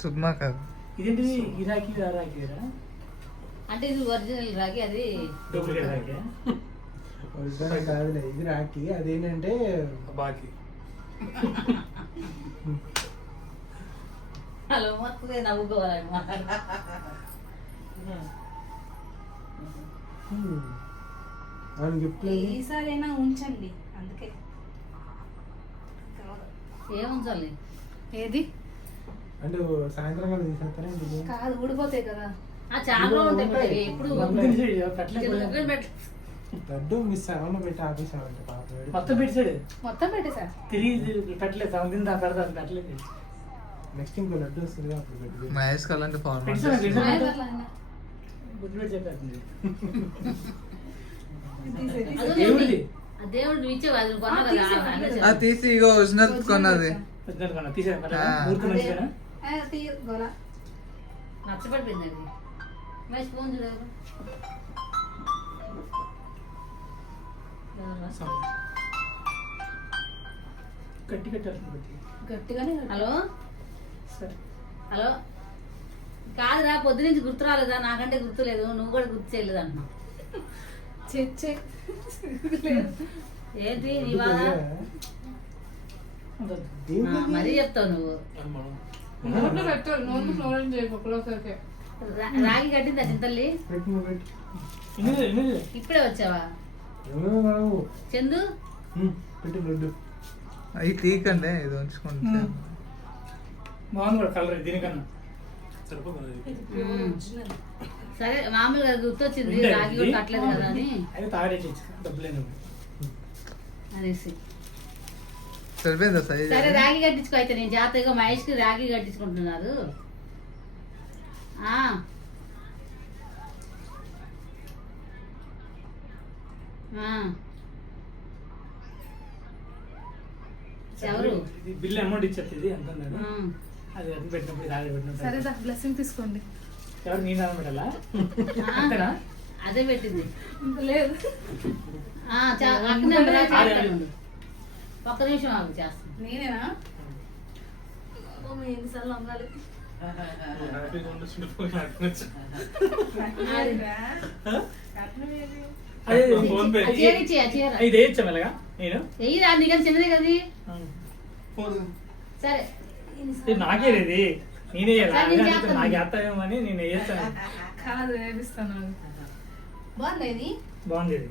సుద్మా కాదు. ఇదేంటి ఈ రాఖీ ఆ రాఖీ అంటే ఇది ఒరిజినల్ రాఖీ, అది డూప్లికేట్ రాఖీ. ఒరిజినల్ కాదులే, ఇది రాఖీ. అదేంటంటే బాకీ. హలో మొత్తం నవ్వుకోవాలన్నమాట. గిఫ్ట్ ఈసారి అయినా ఉంచండి. అందుకే ఏముంచాలి? ఏది అంటే సాయంత్రం కదా తీసేస్తారా? కాదు, ఊడిపోతాయి కదా. చాలా ఉంటాయి పెట్టేవి. ఎప్పుడు లడ్డు మిస్ అవ్వకుండా పెట్టి ఆపేసామంటే మొత్తం పెట్టాడు. మొత్తం పెట్టేసా. తిరిగి పెట్టలేదు, సౌండ్ దా పెడతాను పెట్టలేదు. నెక్స్ట్ ఇంకో లడ్డు వస్తుంది అప్పుడు పెట్టి మహేష్ అలాంటి ఫార్మాట్ గుర్తు పెట్టి చెప్పేస్తుంది. దేవుడిది దేవుడు నువ్వు ఇచ్చేవా? అది కొన్నావు కదా. అది తీసి ఇగో ఒరిజినల్ కొన్నది. మంచిగా నచ్చబడిపోయింది అది. మహేష్ ఫోన్ చూడవు. గట్టి కట్టాలి. గట్టిగానే. హలో సరే హలో, కాదురా పొద్దు నుంచి గుర్తు రాలేదా? నాకంటే గుర్తులేదు, నువ్వు కూడా గుర్తు చేయలేదు అంటున్నా. ఏంటి నీ బాధ? మరీ చెప్తావు నువ్వు. రాగి కట్టిందా చింతల్లి? ఇప్పుడే వచ్చావా చందు? పెట్టి లడ్డు అవి తీకండి, ఇది ఉంచుకుంటే బాగుంది కూడా కలర్ దీనికన్నా. సరే మామూలుగా గుర్తొచ్చింది, రాగి కూడా కట్టలేదు కదా అని అది తాగడానికి డబ్బులు అనేసి. సరిపోయిందా సైజ్? సరే రాగి కట్టించుకో అయితే. నేను జాతరగా మహేష్కి రాగి కట్టించుకుంటున్నారు. ఎవరు బిల్ అమౌంట్ ఇచ్చేది ఎంత అది అది పెట్టినప్పుడు రాగి పెట్టినప్పుడు. సరే బ్లెస్సింగ్ తీసుకోండి. ఎవరు నీ నాన్న పెట్టాలా? అంతేనా? అదే పెట్టింది. లేదు ఒక్క నిమిషం ఆగు, చేస్తాను. నేనేనా? ఎన్నిసార్లు అమ్మాలి. ఇది వేయచ్చా మెల్లగా? నేను వెయ్యిరా, నీకని చిన్నదే కదా. సరే నాకే ఇది నేనే నాకు అర్థమేమని నేను వేయచ్చాను. కాదు, వేపిస్తాను. బాగుంది. బాగుంది.